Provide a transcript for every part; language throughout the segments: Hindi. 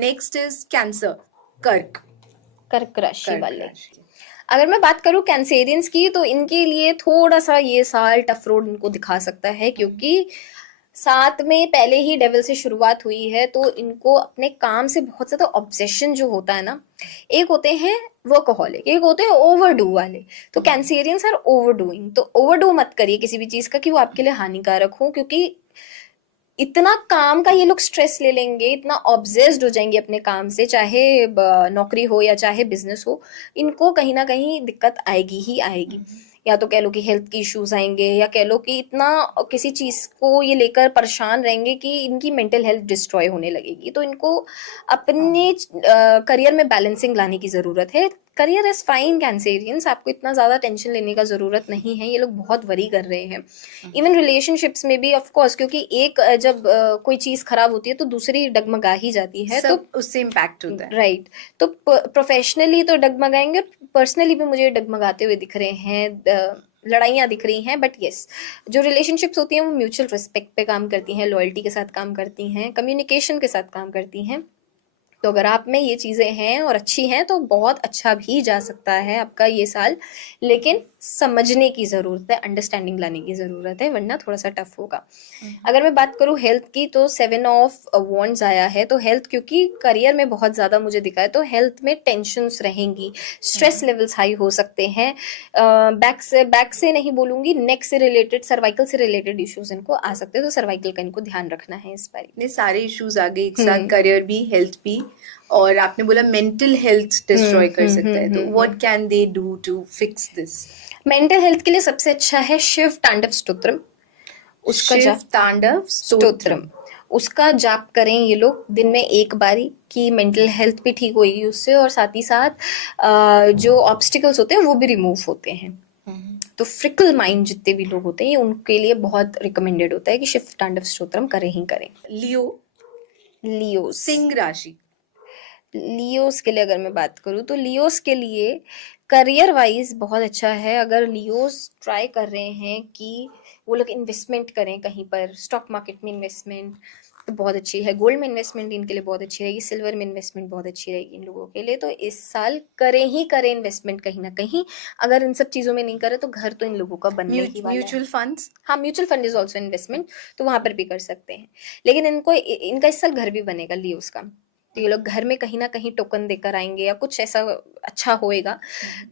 नेक्स्ट इज कैंसर, कर्क कर्क राशि कर्क वाले। राशि। अगर मैं बात करूं कैंसेरियंस की, तो इनके लिए थोड़ा सा ये साल टफ रोड इनको दिखा सकता है, क्योंकि 7 में पहले ही डेविल से शुरुआत हुई है, तो इनको अपने काम से बहुत ज्यादा ऑब्सेशन जो होता है ना, एक होते हैं वर्कहोलिक, एक होते हैं ओवरडू वाले। तो कैंसेरियंस आर ओवरडूइंग, तो ओवरडू मत करिए किसी भी चीज का कि वो आपके लिए हानिकारक हो, क्योंकि इतना काम का ये लोग स्ट्रेस ले लेंगे, इतना ऑब्सेस्ड हो जाएंगे अपने काम से, चाहे नौकरी हो या चाहे बिजनेस हो, इनको कहीं ना कहीं दिक्कत आएगी ही आएगी। या तो कह लो कि हेल्थ के इश्यूज आएंगे, या कह लो कि इतना किसी चीज को ये लेकर परेशान रहेंगे कि इनकी मेंटल हेल्थ डिस्ट्रॉय होने लगेगी। तो इनको अपने करियर में बैलेंसिंग लाने की जरूरत है। करियर इज फाइन कैंसेरियंस, आपको इतना ज्यादा टेंशन लेने का जरूरत नहीं है, ये लोग बहुत वरी कर रहे हैं। इवन रिलेशनशिप्स में भी ऑफ कोर्स, क्योंकि एक जब कोई चीज खराब होती है तो दूसरी डगमगा ही जाती है, तो उससे इम्पैक्ट होता है। राइट। तो प्रोफेशनली तो डगमगाएंगे, पर्सनली भी मुझे डगमगाते हुए दिख रहे हैं, लड़ाइयाँ दिख रही हैं। बट यस, जो रिलेशनशिप्स होती हैं वो म्यूचुअल रिस्पेक्ट पे काम करती हैं, लॉयल्टी के साथ काम करती हैं, कम्युनिकेशन के साथ काम करती हैं। तो अगर आप में ये चीजें हैं और अच्छी हैं, तो बहुत अच्छा भी जा सकता है आपका ये साल, लेकिन समझने की जरूरत है, अंडरस्टैंडिंग लाने की जरूरत है, वरना थोड़ा सा टफ होगा। अगर मैं बात करूं हेल्थ की, तो 7 ऑफ वॉन्ड्स आया है। तो हेल्थ, क्योंकि करियर में बहुत ज्यादा मुझे दिखा है, तो हेल्थ में टेंशन्स रहेंगी, स्ट्रेस लेवल्स हाई हो सकते हैं। बैक से नहीं बोलूंगी, नेक से रिलेटेड, सर्वाइकल से रिलेटेड इश्यूज इनको आ सकते हैं, तो सर्वाइकल का इनको ध्यान रखना है इस बार। इतने सारे इश्यूज आ गए एक साथ, करियर भी, हेल्थ भी, और आपने बोला मेंटल हेल्थ डिस्ट्रॉय कर सकता है, तो what can they do to fix this? Mental health के लिए सबसे अच्छा है शिव तांडव स्तोत्रम। उसका शिव जाप, तांडव स्तोत्रम, उसका जाप करें ये लोग दिन में एक बारी, कि मेंटल हेल्थ भी ठीक होगी उससे, और साथ ही साथ जो ऑब्स्टिकल्स होते हैं वो भी रिमूव होते हैं। तो फ्रिकल माइंड जितने भी लोग होते हैं, उनके लिए बहुत रिकमेंडेड होता है कि शिव तांडव स्तोत्रम करें ही करें। लियो, सिंह राशि। लियोस के लिए अगर मैं बात करूं, तो लियोस के लिए करियर वाइज बहुत अच्छा है। अगर लियोस ट्राई कर रहे हैं कि वो लोग इन्वेस्टमेंट करें कहीं पर, स्टॉक मार्केट में इन्वेस्टमेंट तो बहुत अच्छी है, गोल्ड में इन्वेस्टमेंट इनके लिए बहुत अच्छी रहेगी, सिल्वर में इन्वेस्टमेंट बहुत अच्छी रहेगी इन लोगों के लिए। तो इस साल करें ही करें इन्वेस्टमेंट कहीं ना कहीं। अगर इन सब चीजों में नहीं करे, तो घर तो इन लोगों का बनने ही वाला है। म्यूचुअल फंड्स, हाँ, mutual fund is also investment, तो वहां पर भी कर सकते हैं। लेकिन इनका इस साल घर भी बनेगा लियोस का, तो ये लोग घर में कहीं ना कहीं टोकन देकर आएंगे या कुछ ऐसा अच्छा होएगा।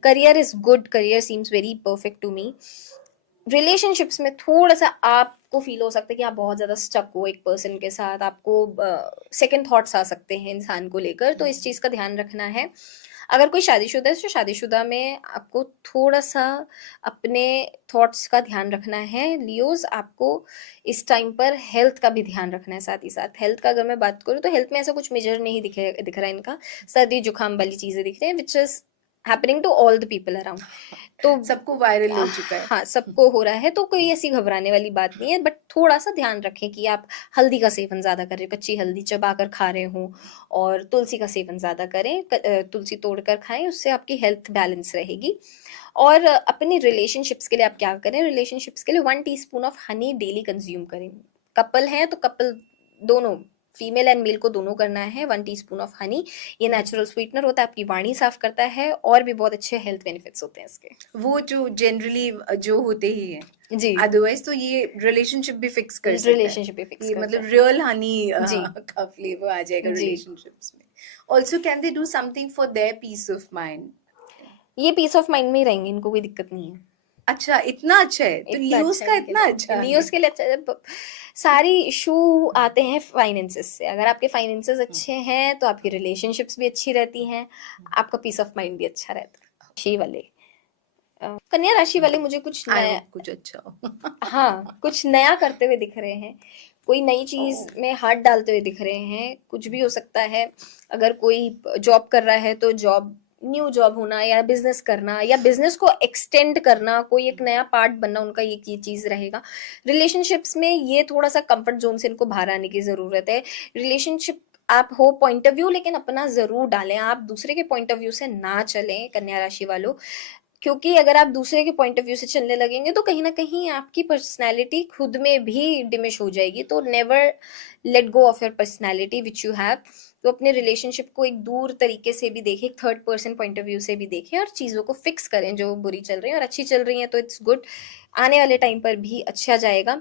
Career is good, career seems very perfect to me. Relationships में थोड़ा सा आपको फील हो सकता है कि आप बहुत ज्यादा स्टक हो एक पर्सन के साथ, आपको सेकंड थॉट्स आ सकते हैं इंसान को लेकर, तो इस चीज का ध्यान रखना है। अगर कोई शादीशुदा है, तो शादीशुदा में आपको थोड़ा सा अपने थॉट्स का ध्यान रखना है। लियोज, आपको इस टाइम पर हेल्थ का भी ध्यान रखना है। साथ ही साथ हेल्थ का अगर मैं बात करूँ, तो हेल्थ में ऐसा कुछ मेजर नहीं दिख रहा है इनका, सर्दी जुकाम वाली चीजें दिख रही है, which is happening to all the people around. तो सबको वायरल हो चुका है। हाँ, सबको हो रहा है, तो कोई ऐसी घबराने वाली बात नहीं है। बट थोड़ा सा ध्यान रखें कि आप हल्दी का सेवन ज्यादा कर रहे हो, कच्ची हल्दी चबा कर खा रहे हो, और तुलसी का सेवन ज्यादा करें, तुलसी तोड़कर खाएं, उससे आपकी हेल्थ बैलेंस रहेगी। और अपनी रिलेशनशिप्स के लिए आप क्या करें, रिलेशनशिप्स के लिए 1 teaspoon of honey daily consume करें। कपल है तो कपल दोनों, फीमेल एंड मेल को दोनों करना है। 1 टीस्पून ऑफ हनी, ये नेचुरल स्वीटनर होता है, आपकी वाणी साफ करता है, और भी बहुत अच्छे हेल्थ बेनिफिट्स होते हैं इसके। वो जो जनरली जो होते ही है जी, अदरवाइज, तो ये रिलेशनशिप भी फिक्स कर सकता है। रिलेशनशिप भी फिक्स ये करता मतलब है। रियल हनी जी का फ्लेवर आ जाएगा जी, रिलेशनशिप्स में। Also can they do something for their peace of mind? ये पीस ऑफ माइंड में ही रहेंगे, इनको कोई दिक्कत नहीं है। अच्छा, इतना अच्छा है, तो इतना लियोस अच्छा का है इनके इतना लिए, अच्छा लियोस के लिए अच्छा है। सारी इशू आते हैं फाइनेंसेस से। अगर आपके फाइनेंसेस अच्छे हैं, तो आपकी रिलेशनशिप्स भी अच्छी रहती हैं, आपका पीस ऑफ माइंड भी अच्छा रहता है। राशि वाले, कन्या राशि वाले मुझे कुछ आई नया, होप कुछ अच्छा हो। हाँ, कुछ नया करते हुए दिख रहे हैं, कोई नई चीज में हाथ डालते हुए दिख रहे हैं। कुछ भी हो सकता है। अगर कोई जॉब कर रहा है, तो जॉब, न्यू जॉब होना, या बिजनेस करना, या बिजनेस को एक्सटेंड करना, कोई एक नया पार्ट बनना, उनका ये चीज रहेगा। रिलेशनशिप्स में ये थोड़ा सा कंफर्ट जोन से इनको बाहर आने की जरूरत है। रिलेशनशिप आप हो पॉइंट ऑफ व्यू, लेकिन अपना जरूर डालें, आप दूसरे के पॉइंट ऑफ व्यू से ना चलें कन्या राशि वालों। क्योंकि अगर आप दूसरे के पॉइंट ऑफ व्यू से चलने लगेंगे, तो कहीं ना कहीं आपकी पर्सनैलिटी खुद में भी डिमिश हो जाएगी। तो never let go of your personality which you have. तो अपने रिलेशनशिप को एक दूर तरीके से भी देखें, एक third person point of view से भी देखें और चीज़ों को फिक्स करें जो बुरी चल रही है, और अच्छी चल रही है तो इट्स गुड, आने वाले टाइम पर भी अच्छा जाएगा।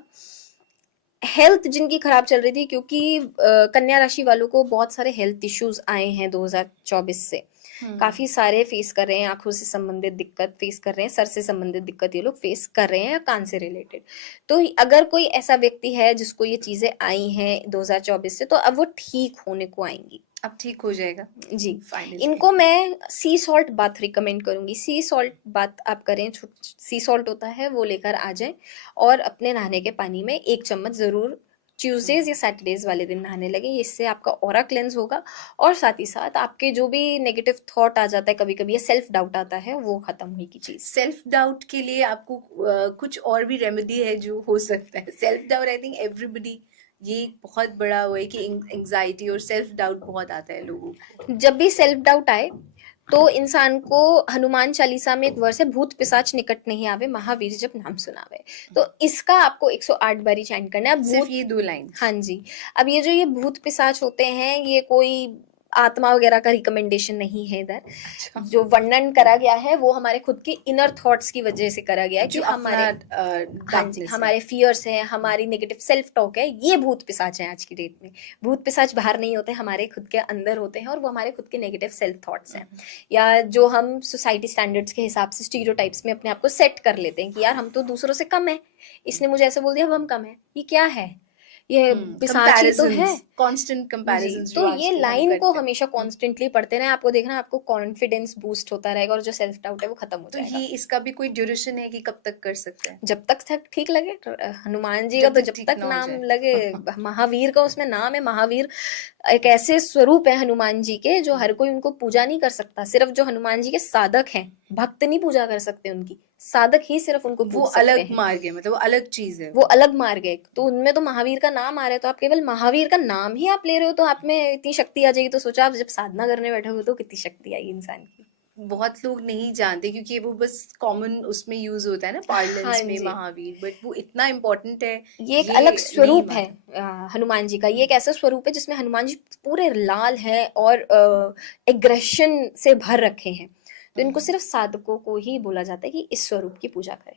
हेल्थ जिनकी खराब चल रही थी, क्योंकि कन्या राशि वालों को बहुत सारे हेल्थ इश्यूज आए हैं 2024 से, काफी सारे फेस कर रहे हैं, आंखों से संबंधित दिक्कत फेस कर रहे हैं, सर से संबंधित दिक्कत ये लोग फेस कर रहे हैं, या कान से रिलेटेड। तो अगर कोई ऐसा व्यक्ति है जिसको ये चीजें आई हैं 2024 से, तो अब वो ठीक होने को आएंगी, अब ठीक हो जाएगा जी। फाइनली। इनको मैं सी सॉल्ट बाथ रिकमेंड करूंगी, सी सॉल्ट बाथ आप करें, सी सॉल्ट होता है वो लेकर आ जाएं और अपने नहाने के पानी में 1 चम्मच जरूर ट्यूसडेज या सैटरडेज वाले दिन नहाने लगे। इससे आपका ऑरा क्लेंस होगा और साथ ही साथ आपके जो भी नेगेटिव थॉट आ जाता है कभी कभी, या सेल्फ डाउट आता है, वो खत्म होगी चीज। सेल्फ डाउट के लिए आपको कुछ और भी रेमेडी है जो हो सकता है? Self doubt I think everybody, ये एक बहुत बड़ा वो है कि एंजाइटी और सेल्फ डाउट बहुत आता है लोगों को। जब भी सेल्फ डाउट आए तो इंसान को हनुमान चालीसा में एक वर्ष है, भूत पिशाच निकट नहीं आवे, महावीर जब नाम सुनावे। तो इसका आपको 108 बारी चैंट करना है। सिर्फ ये 2 लाइन? हाँ जी। अब ये जो ये भूत पिशाच होते हैं, ये कोई आत्मा वगैरह का रिकमेंडेशन नहीं है इधर। अच्छा। जो वर्णन करा गया है वो हमारे खुद के इनर थॉट्स की वजह से करा गया है, कि जो हमारे हाँ जी, हमारे फियर्स हैं, हमारी नेगेटिव सेल्फ टॉक है, ये भूत पिशाच है आज की डेट में। भूत पिशाच बाहर नहीं होते, हमारे खुद के अंदर होते हैं, और वो हमारे खुद के नेगेटिव सेल्फ थॉट्स हैं, या जो हम सोसाइटी स्टैंडर्ड्स के हिसाब से स्टीरियोटाइप्स में अपने आप को सेट कर लेते हैं कि यार हम तो दूसरों से कम है, इसने मुझे ऐसे बोल दिया अब हम कम है। ये क्या है? ये पिशाच ही तो है, कांस्टेंट कंपैरिजंस। तो ये लाइन को हमेशा कॉन्स्टेंटली पढ़ते रहे, आपको देखना आपको कॉन्फिडेंस बूस्ट होता रहेगा और जो सेल्फ डाउट है वो खत्म हो तो जाएगा। ये इसका भी कोई ड्यूरेशन है कि कब तक कर सकते हैं? जब तक ठीक लगे। हनुमान जी का तो जब ठीक तक ना हो नाम जाए। लगे, महावीर का उसमें नाम है। महावीर एक ऐसे स्वरूप है हनुमान जी के जो हर कोई उनको पूजा नहीं कर सकता, सिर्फ जो हनुमान जी के साधक हैं, भक्त नहीं पूजा कर सकते उनकी, साधक ही सिर्फ उनको वो पूज सकते अलग हैं। मार्ग है, मतलब वो अलग चीज है, वो अलग मार्ग है। तो उनमें तो महावीर का नाम आ रहा है, तो आप केवल महावीर का नाम ही आप ले रहे हो तो आप में इतनी शक्ति आ जाएगी। तो सोचो आप जब साधना करने बैठे हो तो कितनी शक्ति आएगी इंसान की। बहुत लोग नहीं जानते क्योंकि वो बस कॉमन उसमें यूज होता है ना, पार्लेंस हाँ में जी। महावीर, बट वो इतना इम्पोर्टेंट है। ये एक अलग स्वरूप नहीं है हनुमान जी का। ये एक ऐसा स्वरूप है जिसमें हनुमान जी पूरे लाल हैं और एग्रेशन से भर रखे हैं। तो इनको सिर्फ साधकों को ही बोला जाता है कि इस स्वरूप की पूजा करें।